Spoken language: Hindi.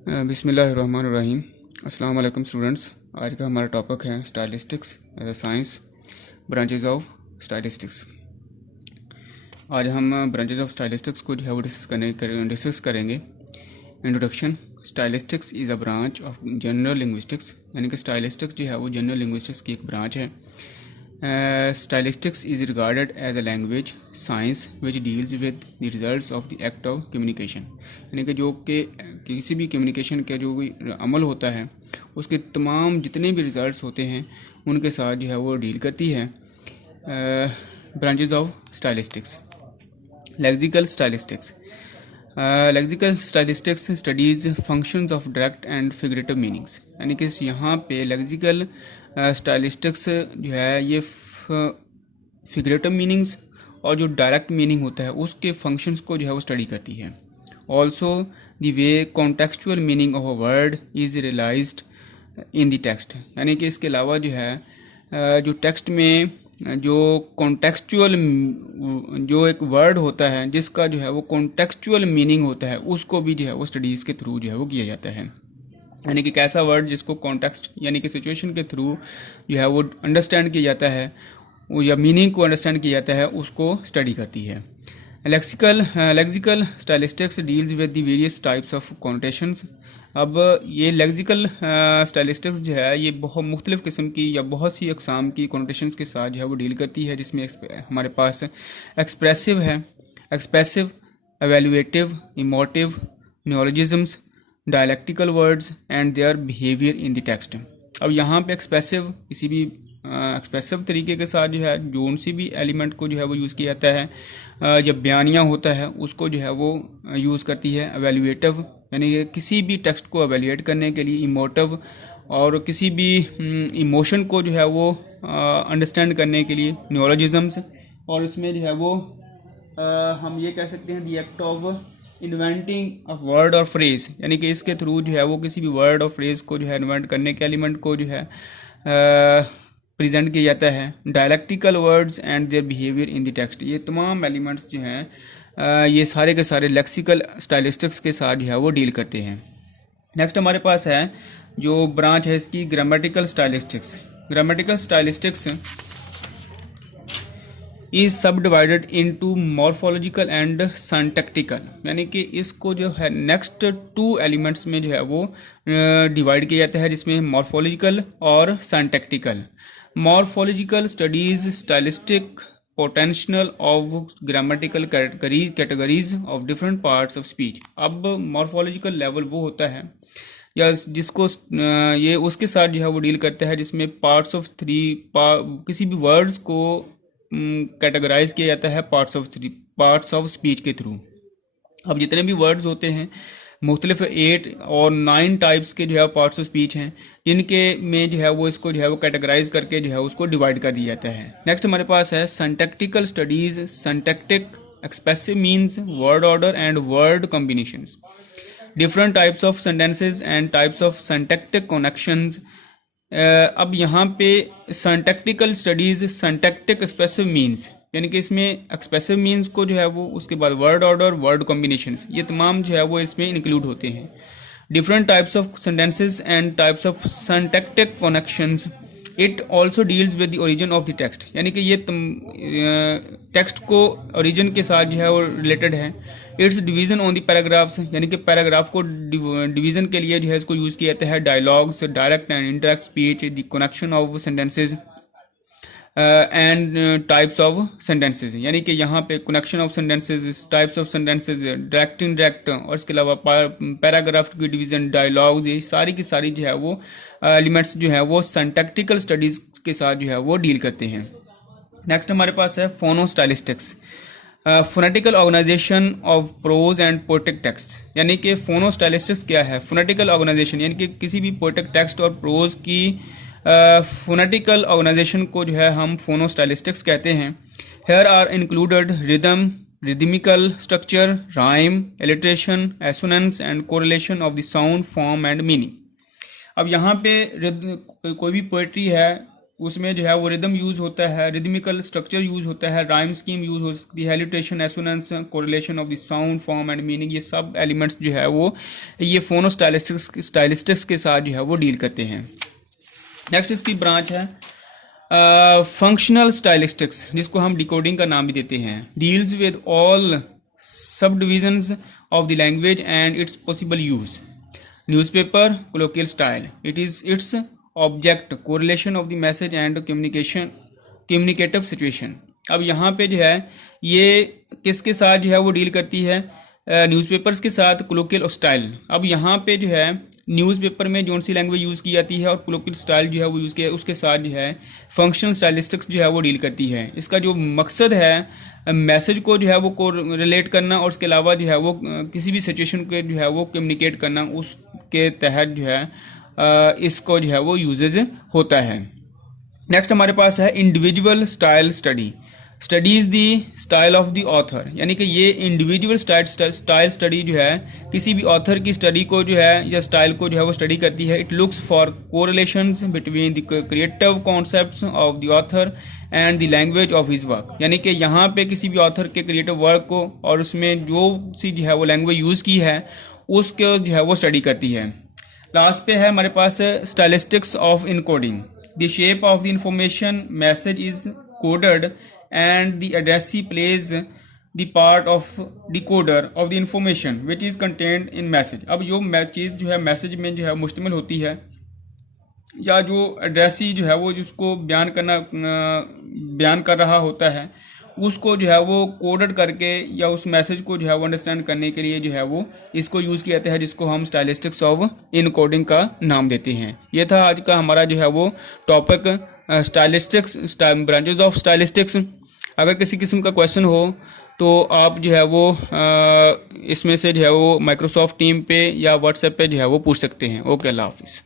बिस्मिल्लाहिर्रहमानिर्रहीम। अस्सलाम वालेकुम स्टूडेंट्स। आज का हमारा टॉपिक है stylistics as a science, branches of stylistics. आज हम ब्रांचेज ऑफ स्टाइलिस्टिक्स को जो है वो डिस्कस करेंगे। Introduction. Stylistics is a branch of general linguistics, यानी कि स्टाइलिस्टिक्स जो है वो जनरल लिंग्विस्टिक्स की एक ब्रांच है। Stylistics is regarded as a language science which deals with the results of the act of communication, यानी कि जो कि किसी भी कम्युनिकेशन का जो भी अमल होता है उसके तमाम जितने भी रिजल्ट्स होते हैं उनके साथ जो है वो डील करती है। Branches of stylistics. Lexical stylistics. Lexical stylistics studies functions of direct and figurative meanings, यानी कि यहाँ पे लेक्सिकल स्टाइलिस्टिक्स जो है ये फिगरेटिव मीनिंग्स और जो डायरेक्ट मीनिंग होता है उसके फंक्शंस को जो है वो स्टडी करती है। Also the way contextual meaning of a word is realised in the text, यानी कि इसके अलावा जो है जो टेक्स्ट में जो कॉन्टेक्चुअल जो एक वर्ड होता है जिसका जो है वो कॉन्टेक्चुअल मीनिंग होता है उसको भी जो है वो स्टडीज़ के थ्रू जो है वो किया जाता है। यानी कि कैसा वर्ड जिसको कॉन्टेक्स्ट यानी कि सिचुएशन के थ्रू जो है वो अंडरस्टैंड किया जाता है या मीनिंग को अंडरस्टैंड किया जाता है उसको स्टडी करती है। Lexical stylistics deals with the various types of connotations. अब ये लेक्सिकल स्टाइलिस्टिक्स जो है ये बहुत मुख्तलिफ़ किस्म की या बहुत सी अकसाम की कॉन्टेशंस के साथ जो है वो डील करती है, जिसमें हमारे पास एक्सप्रेसिव है, expressive, evaluative, emotive, neologisms, dialectical words and their behaviour in the text. अब यहाँ पे एक्सप्रेसिव किसी भी एक्सप्रेसिव तरीके के साथ जो है जोन सी भी एलिमेंट को जो है वो यूज़ किया जाता है। जब बयानिया होता है उसको जो है वो यूज़ करती है। एवेल्युएटिव यानी कि किसी भी टेक्स्ट को एवेल्युएट करने के लिए। इमोटिव और किसी भी इमोशन को जो है वो अंडरस्टैंड करने के लिए। नियोलॉजिज्म्स और इसमें जो है वो हम ये कह सकते हैं the act of inventing of word और फ्रेज, यानी कि इसके थ्रू जो है वो किसी भी वर्ड और फ्रेज को जो है इन्वेंट करने के एलिमेंट को जो है प्रेजेंट किया जाता है। Dialectical words and their behaviour in the text, ये तमाम एलिमेंट्स जो हैं ये सारे के सारे लेक्सिकल स्टाइलिस्टिक्स के साथ जो है वो डील करते हैं। नेक्स्ट हमारे पास है जो ब्रांच है इसकी grammatical stylistics. Grammatical stylistics is subdivided into morphological and syntactical, यानी कि इसको जो है नेक्स्ट टू एलिमेंट्स में जो है वो डिवाइड किया जाता है, जिसमें मॉर्फोलॉजिकल और syntactical. Morphological studies stylistic potential of grammatical categories of different parts of speech. अब मॉर्फोलॉजिकल लेवल वो होता है या जिसको ये उसके साथ जो है वो डील करता है जिसमें पार्ट्स ऑफ किसी भी वर्ड्स को कैटेगराइज किया जाता है पार्ट्स ऑफ स्पीच के थ्रू। अब जितने भी वर्ड्स होते हैं मुख्तलिफ 8 और 9 टाइप्स के जो है पार्ट्स ऑफ स्पीच हैं जिनके में जो है वो इसको जो है वो कैटेगराइज करके जो है उसको डिवाइड कर दिया जाता है। नेक्स्ट हमारे पास है syntactical studies. Syntactic expressive means word order and word combinations, different types of sentences and types of syntactic connections. अब यहाँ पे syntactical studies syntactic expressive means, यानी कि इसमें एक्सप्रेसिव मीन्स को जो है वो उसके बाद वर्ड ऑर्डर, वर्ड कॉम्बिनेशंस, ये तमाम जो है वो इसमें इंक्लूड होते हैं। Different types of sentences and types of syntactic connections. It also deals with the origin of the text, यानी कि ये टेक्स्ट को ओरिजिन के साथ जो है वो रिलेटेड है। It's division on the paragraphs, यानी कि पैराग्राफ को डिवीजन के लिए जो है इसको यूज़ किया जाता है। Dialogues, direct and indirect speech, the connection of sentences and types of sentences, यानी कि यहाँ पे connection of sentences, types of sentences, direct indirect और इसके अलावा पैराग्राफ की डिवीज़न, डायलॉग्स, ये सारी की सारी जो है वो एलिमेंट्स जो है वो सिंटैक्टिकल स्टडीज़ के साथ जो है वो डील करते हैं। नेक्स्ट हमारे पास है phonostylistics. Phonetical organisation of prose and poetic text, यानी कि फोनोस्टाइलिस्टिक्स क्या है? फोनेटिकल ऑर्गेनाइजेशन, यानी कि किसी भी पोएटिक टेक्स्ट और प्रोज की फोनेटिकल ऑर्गेनाइजेशन को जो है हम फोनोस्टाइलिस्टिक्स कहते हैं। Here are included rhythm, rhythmical structure, rhyme, alliteration, assonance and correlation of the sound, form and meaning. अब यहाँ पे कोई भी पोएट्री है उसमें जो है वो रिदम यूज़ होता है, रिदमिकल स्ट्रक्चर यूज़ होता है, राइम स्कीम यूज़ हो सकती है, alliteration, assonance, correlation of the sound form and meaning, ये सब एलिमेंट्स जो है वो ये फोनो स्टाइलिस्टिक्स के साथ जो है वो डील करते हैं। नेक्स्ट इसकी ब्रांच है फंक्शनल स्टाइलिस्टिक्स, जिसको हम डिकोडिंग का नाम भी देते हैं। डील्स विद ऑल सब divisions of the language and it's possible use. Newspaper colloquial style, it is its object correlation of the message and communicative situation. अब यहाँ पे जो है ये किसके साथ जो है वो डील करती है, न्यूज़पेपर्स के साथ कोलोकियल स्टाइल। अब यहाँ पे जो है न्यूज़पेपर में जौन सी लैंग्वेज यूज़ की जाती है और कोलोकियल स्टाइल जो है वो यूज़ किया है, उसके साथ जो है फंक्शनल स्टाइलिस्टिक्स जो है वो डील करती है। इसका जो मकसद है मैसेज को जो है वो को रिलेट करना और उसके अलावा जो है वो किसी भी सिचुएशन को जो है वो कम्युनिकेट करना, उसके तहत जो है इसको जो है वो यूजेज होता है। नेक्स्ट हमारे पास है individual style study, studies the style of the author, यानी कि ये इंडिविजुअल स्टाइल स्टडी जो है किसी भी ऑथर की स्टडी को जो है या स्टाइल को जो है वो स्टडी करती है। It looks for correlations between the creative concepts of the author and the language of his work, यानी कि यहाँ पे किसी भी ऑथर के क्रिएटिव वर्क को और उसमें जो सी जो है वो लैंग्वेज यूज़ की है उसको जो है वो स्टडी करती है। लास्ट पे है हमारे पास stylistics of encoding, the shape of the information message is coded and the addressee plays the part of decoder of the information which is contained in message। अब जो चीज़ जो है मैसेज में जो है मुश्तमिल होती है या जो एड्रेसी जो है वो जिसको बयान कर रहा होता है उसको जो है वो कोडेड करके या उस मैसेज को जो है वो अंडरस्टैंड करने के लिए जो है वो इसको यूज़ किया जाता है, जिसको हम स्टाइलिस्टिक्स ऑफ इनकोडिंग का नाम देते हैं। ये था आज का हमारा जो है वो topic stylistics, branches of stylistics. अगर किसी किस्म का क्वेश्चन हो तो आप जो है वो इसमें से जो है वो माइक्रोसॉफ्ट टीम पे या व्हाट्सएप पे जो है वो पूछ सकते हैं। ओके, अल्लाह हाफिज़।